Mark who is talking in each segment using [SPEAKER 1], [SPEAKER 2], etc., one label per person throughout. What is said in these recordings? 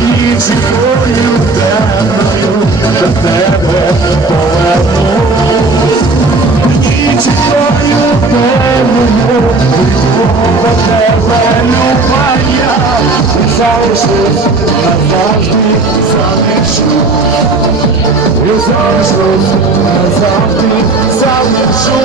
[SPEAKER 1] і цілою темною до тебе повернусь. І цілою темною до тебе люба я. І залишусь назавжди залишу. І залишусь назавжди залишу.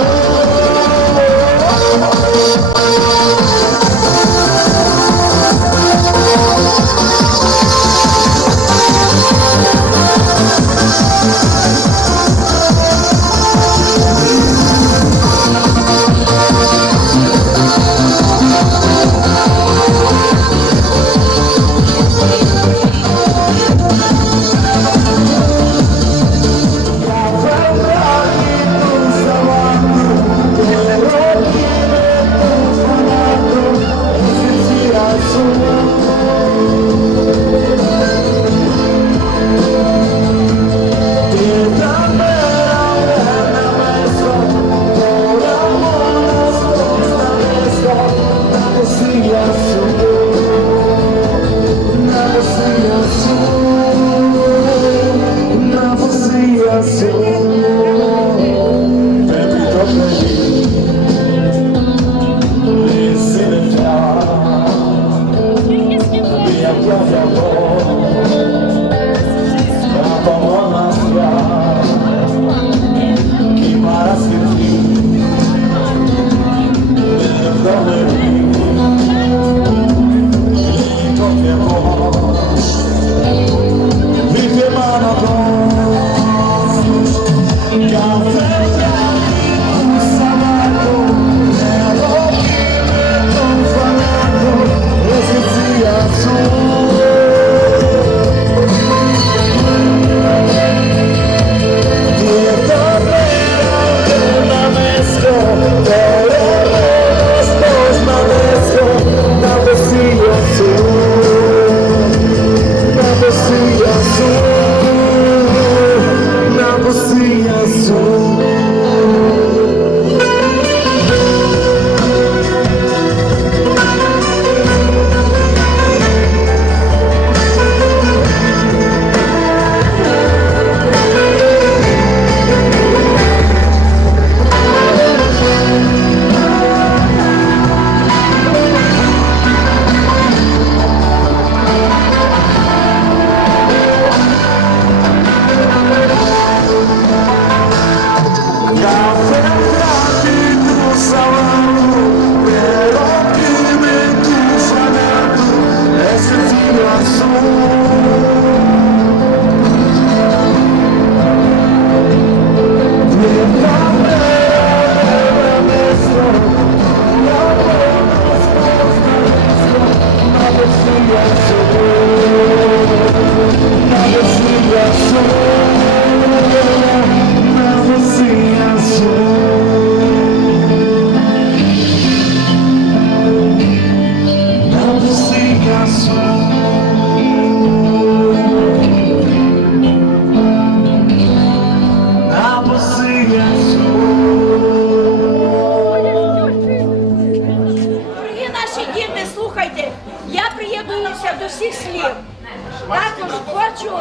[SPEAKER 1] Yes. готуюся до всіх слів. Також хочу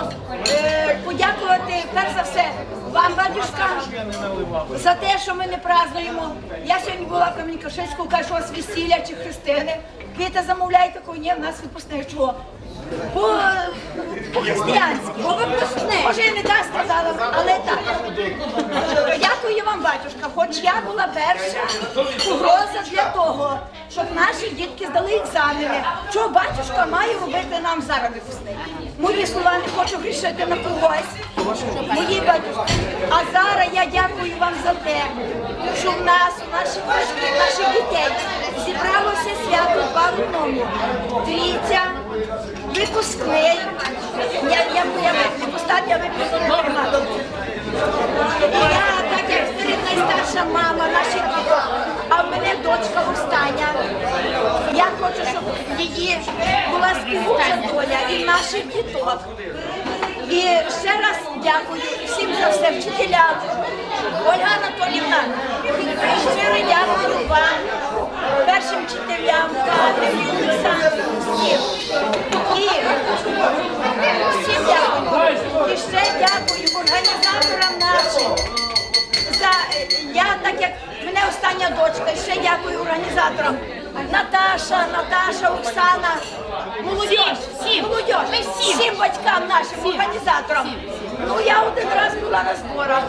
[SPEAKER 1] е,
[SPEAKER 2] подякувати перш за все вам, батюшкам, за те, що ми не празднуємо. Я сьогодні була в Кам'янкашинську, кажу, у вас весілля чи хрестини. Квіти замовляйте, коні в нас відпускне чого. По, по християнськи. По випускне. Може, не так сказала, але так. Дякую вам, батюшка. Хоч я була перша угроза для того, щоб наші дітки здали екзамени. Що батюшка має робити нам зараз випускний? Мої слова не хочу грішити на когось. Мої батюшки. А зараз я дякую вам за те, що в нас, у наших батьків, наших дітей зібралося свято в одному. Трійця, випускний. Я, я, я, я тримала. І я, так як серед найстарша мама наших діток, а в мене дочка остання. Я хочу, щоб її була співуча доля і наших діток. І ще раз дякую всім за все вчителям. Ольга Анатолівна, щиро дякую вам, першим вчителям, Олександру, всім. І всім дякую. І ще дякую організаторам нашим. За, я так як в мене дочка, і ще дякую організаторам. Наташа, Наташа, Оксана, молодь, молодь, всім. Батькам нашим організаторам. Ну я один раз була на зборах,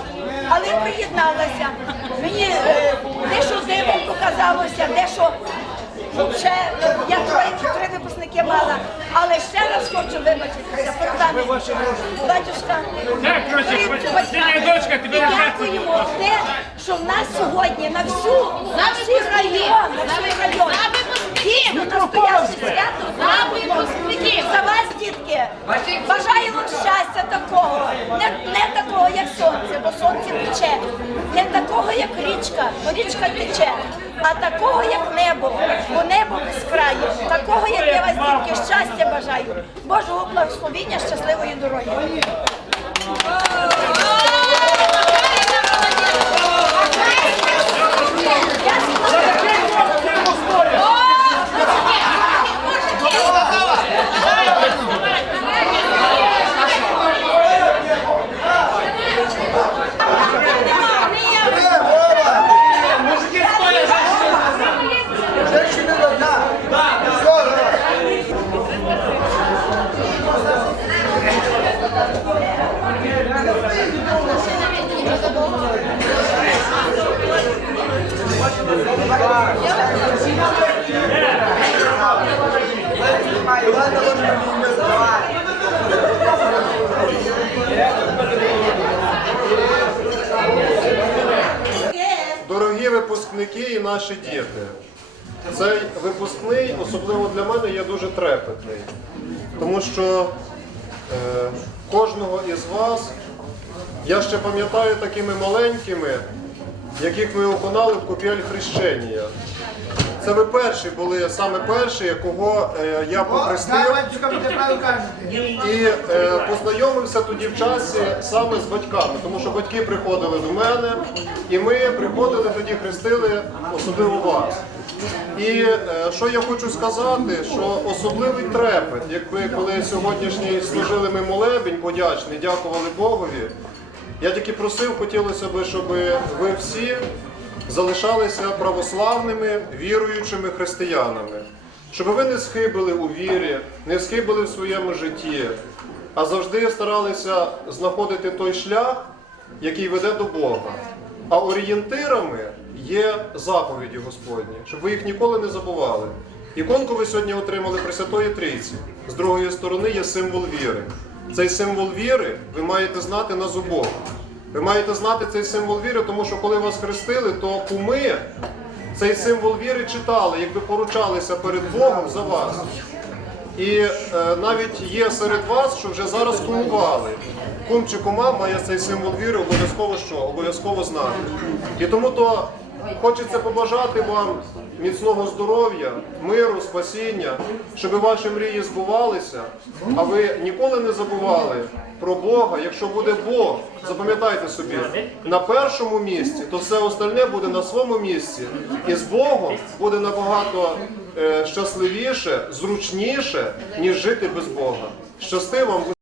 [SPEAKER 2] але приєдналася. Мені е, дещо дивом показалося, дещо Ще е, я троє три випускники мала, але ще раз хочу вибачитися вами. Батюшка,
[SPEAKER 3] ти дочка, тобі
[SPEAKER 2] дякуємо те, що в нас сьогодні на всю на всі район, на всі район. Настояще свято за випускників. За вас, дітки. Бажаю вам щастя такого. Не, не такого, як сонце, бо сонце тече. Не такого, як річка, бо річка тече. А такого, як небо, бо небо безкрає. Такого, як я вас, дітки, щастя бажаю. Божого благословіння, щасливої дороги.
[SPEAKER 4] Дорогі випускники і наші діти, цей випускний, особливо для мене, є дуже трепетний, тому що е, кожного із вас я ще пам'ятаю такими маленькими, яких ми оконали в купіль хрещення. Це ви перші були саме перші, кого е, я похрестив. І е, познайомився тоді в часі саме з батьками, тому що батьки приходили до мене, і ми приходили тоді, хрестили особливо вас. І е, що я хочу сказати, що особливий трепет, якби коли сьогоднішній служили ми молебень, подячний, дякували Богові. Я тільки просив, хотілося б, щоб ви всі залишалися православними, віруючими християнами. Щоб ви не схибили у вірі, не схибили в своєму житті, а завжди старалися знаходити той шлях, який веде до Бога. А орієнтирами є заповіді Господні, щоб ви їх ніколи не забували. Іконку ви сьогодні отримали Пресвятої Трійці. З другої сторони є символ віри. Цей символ віри ви маєте знати на зубок. Ви маєте знати цей символ віри, тому що коли вас хрестили, то куми цей символ віри читали, якби поручалися перед Богом за вас. І е, навіть є серед вас, що вже зараз кумували. Кум чи кума має цей символ віри обов'язково що? Обов'язково знати. І тому то хочеться побажати вам міцного здоров'я, миру, спасіння, щоб ваші мрії збувалися, а ви ніколи не забували про Бога. Якщо буде Бог, запам'ятайте собі, на першому місці, то все остальне буде на своєму місці. І з Богом буде набагато е, щасливіше, зручніше, ніж жити без Бога. Щасти вам